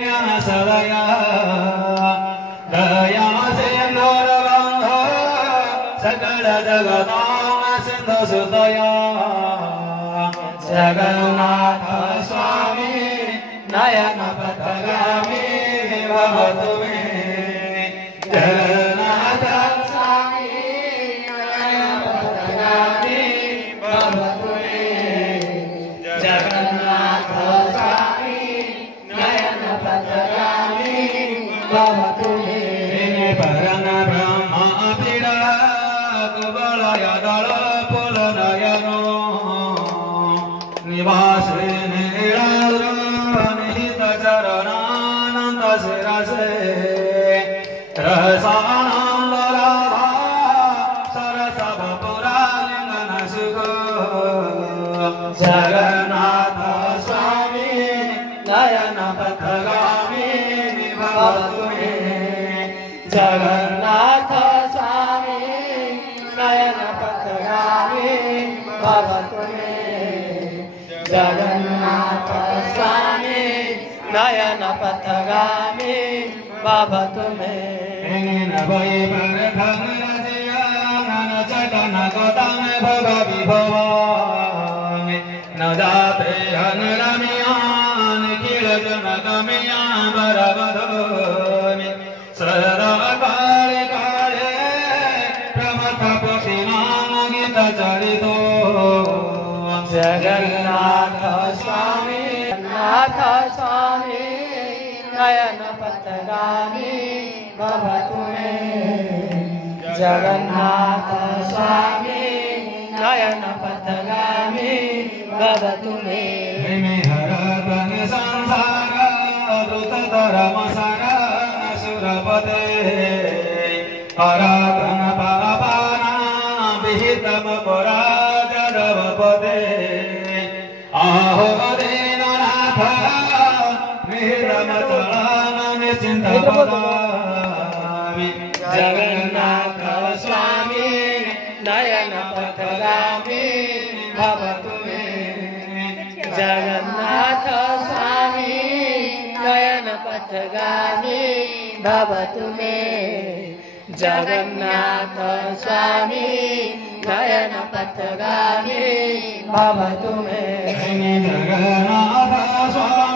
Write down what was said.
सदया दया सिंधु सकल जगतां सिंधु सुदया जगन्नाथ स्वामी नयन पथगामी भवतु मे जगन्नाथ स्वामी नयन पथगामी भवतु मे जगन्नाथ स्वामी नयन पथगामी भवतु मे परम ब्रह्म पीड़ा कुबलय दल पुल नयनो निवासे नीलाद्र निहित चरणानंद शिरसे रसानंद राधा सरस बपुरालिंगन सुख जगन्नाथ स्वामी नयन पथगामी भवतु मे जगन्नाथ स्वामी नयन पथगामी भवतु मे जगन्नाथ स्वामी नयन पथगामी भवतु मे वै परधन रजयानन चटन गौतम भव विभवामि न जाते हन रम्यान किल जन गम्यान बरवधोमि सदा काले काले प्रमथ प्रतिमान गीत चरितो जगन्नाथ स्वामी नाथ स्वामी नयन पथगामी भवतु मे जगन्नाथ स्वामी नयन पथगामी भवतु मे हरतन संसार दुत धर्म सर सुरपते हरतन पापाना विहितम पराजरवपदे आहो दीननाथ निरम चलन निश्चिन्तपदामि जगन्नाथ स्वामी नयन पथगामी भवतु मे जगन्नाथ स्वामी नयन पथगामी भवतु मे जगन्नाथ स्वामी नयन पथगामी भवतु मे जगन्नाथ स्वामी